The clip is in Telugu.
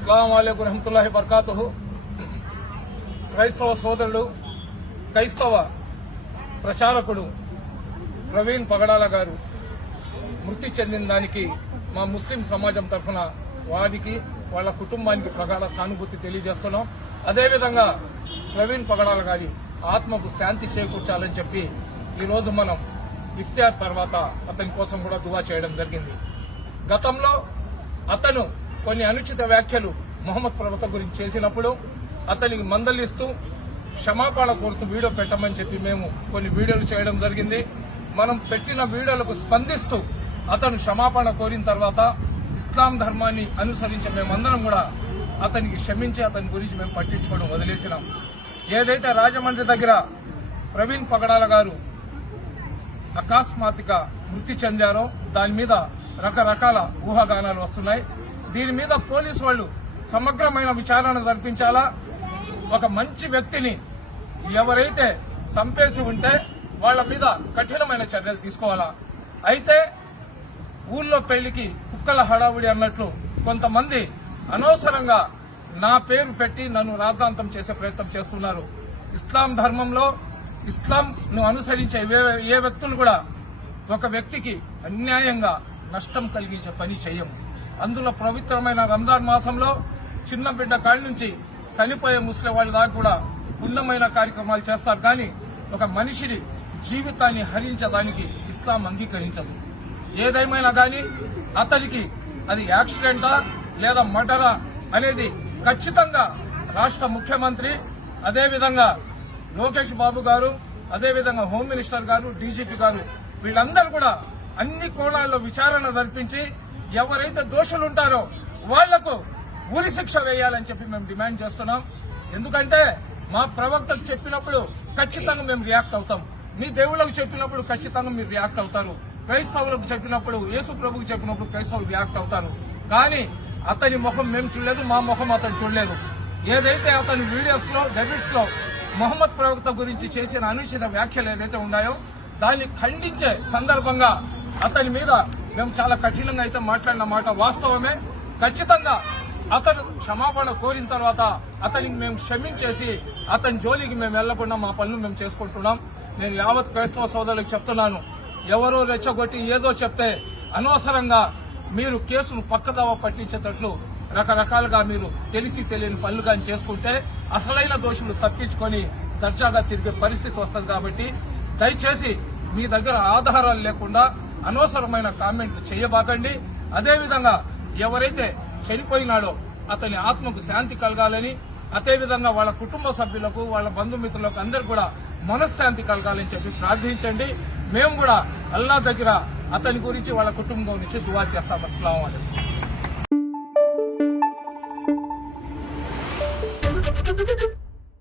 అస్సలం అయికు రహమతుల్లాహి బర్కాతు క్రైస్తవ సోదరుడు క్రైస్తవ ప్రచారకుడు ప్రవీణ్ పగడాల గారు మృతి చెందిన దానికి మా ముస్లిం సమాజం తరఫున వారికి వాళ్ళ కుటుంబానికి ప్రగాఢ సానుభూతి తెలియజేస్తున్నాం. అదేవిధంగా ప్రవీణ్ పగడాల గారి ఆత్మకు శాంతి చేకూర్చాలని చెప్పి ఈరోజు మనం ఇఫ్తియార్ తర్వాత అతని కోసం కూడా దువా చేయడం జరిగింది. గతంలో అతను కొన్ని అనుచిత వ్యాఖ్యలు మహమ్మద్ ప్రవక్త గురించి చేసినప్పుడు అతనికి మందలిస్తూ క్షమాపణ కోరుతూ వీడియో పెట్టమని చెప్పి మేము కొన్ని వీడియోలు చేయడం జరిగింది. మనం పెట్టిన వీడియోలకు స్పందిస్తూ అతను క్షమాపణ కోరిన తర్వాత ఇస్లాం ధర్మాన్ని అనుసరించే మేమందరం కూడా అతనికి క్షమించి అతని గురించి మేము పట్టించుకోవడం వదిలేసినాం. ఏదైతే రాజమండ్రి దగ్గర ప్రవీణ్ పగడాల గారు అకస్మాత్తుగా మృతి చెందారో దాని మీద రకరకాల ఊహాగానాలు వస్తున్నాయి. దీని మీద పోలీసు వాళ్ళు సమగ్రమైన విచారణ జరిపించాలా? ఒక మంచి వ్యక్తిని ఎవరైతే సంపేసి ఉంటే వాళ్ళ మీద కఠినమైన చర్యలు తీసుకోవాలా? అయితే ఊళ్ళో పెళ్ళికి కుక్కల హడావుడి అన్నట్లు కొంతమంది అనవసరంగా నా పేరు పెట్టి నన్ను రాద్ధాంతం చేసే ప్రయత్నం చేస్తున్నారు. ఇస్లాం ధర్మంలో ఇస్లాం ను అనుసరించే ఏ- ఏ వ్యక్తులు కూడా ఒక వ్యక్తికి అన్యాయంగా నష్టం కలిగించే పని చేయము. అందులో పవిత్రమైన రంజాన్ మాసంలో చిన్న బిడ్డ కాడి నుంచి చనిపోయే ముస్లిం వాళ్ళ దాకా కూడా పుణ్యమైన కార్యక్రమాలు చేస్తారు. కానీ ఒక మనిషిని జీవితాన్ని హరించడానికి ఇస్లాం అంగీకరించదు. ఏదేమైనా కానీ అతనికి అది యాక్సిడెంటా లేదా మర్డరా అనేది ఖచ్చితంగా రాష్ట్ర ముఖ్యమంత్రి అదేవిధంగా లోకేష్ బాబు గారు అదేవిధంగా హోమ్ మినిస్టర్ గారు డీజీపీ గారు వీళ్ళందరూ కూడా అన్ని కోణాల్లో విచారణ జరిపించి ఎవరైతే దోషులు ఉంటారో వాళ్ళకు ఉరి శిక్ష వేయాలని చెప్పి మేము డిమాండ్ చేస్తున్నాం. ఎందుకంటే మా ప్రవక్తకు చెప్పినప్పుడు ఖచ్చితంగా మేము రియాక్ట్ అవుతాం. మీ దేవుళ్ళకు చెప్పినప్పుడు ఖచ్చితంగా మీరు రియాక్ట్ అవుతారు. క్రైస్తవులకు చెప్పినప్పుడు యేసు ప్రభుకు చెప్పినప్పుడు క్రైస్తవులు రియాక్ట్ అవుతారు. కానీ అతని ముఖం మేము చూడలేదు మా ముఖం అతను చూడలేదు. ఏదైతే అతని వీడియోస్లో డెబిట్స్లో మొహమ్మద్ ప్రవక్త గురించి చేసిన అనుచిత వ్యాఖ్యలు ఏదైతే ఉన్నాయో దాన్ని ఖండించే సందర్భంగా అతని మీద మేము చాలా కఠినంగా అయితే మాట్లాడిన మాట వాస్తవమే. ఖచ్చితంగా అతను క్షమాపణ కోరిన తర్వాత అతనికి మేము క్షమించేసి అతని జోలికి మేము వెళ్ళకుండా మా పనులు మేము చేసుకుంటున్నాం. నేను యావత్ క్రైస్తవ సోదరులకు చెప్తున్నాను. ఎవరో రెచ్చగొట్టి ఏదో చెప్తే అనవసరంగా మీరు కేసును పక్కదవ పట్టించేటట్లు రకరకాలుగా మీరు తెలిసి తెలియని పనులు కానీ చేసుకుంటే అసలైన దోషులు తప్పించుకొని దర్జాగా తిరిగే పరిస్థితి వస్తుంది కాబట్టి దయచేసి మీ దగ్గర ఆధారాలు లేకుండా అనవసరమైన కామెంట్లు చేయబాకండి. అదేవిధంగా ఎవరైతే చనిపోయినాడో అతని ఆత్మకు శాంతి కలగాలని అదేవిధంగా వాళ్ళ కుటుంబ సభ్యులకు వాళ్ళ బంధుమిత్రులకు అందరు కూడా మనశ్శాంతి కలగాలని చెప్పి ప్రార్థించండి. మేము కూడా అల్లా దగ్గర అతని గురించి వాళ్ళ కుటుంబం నుంచి దువా చేస్తాం. అస్సలం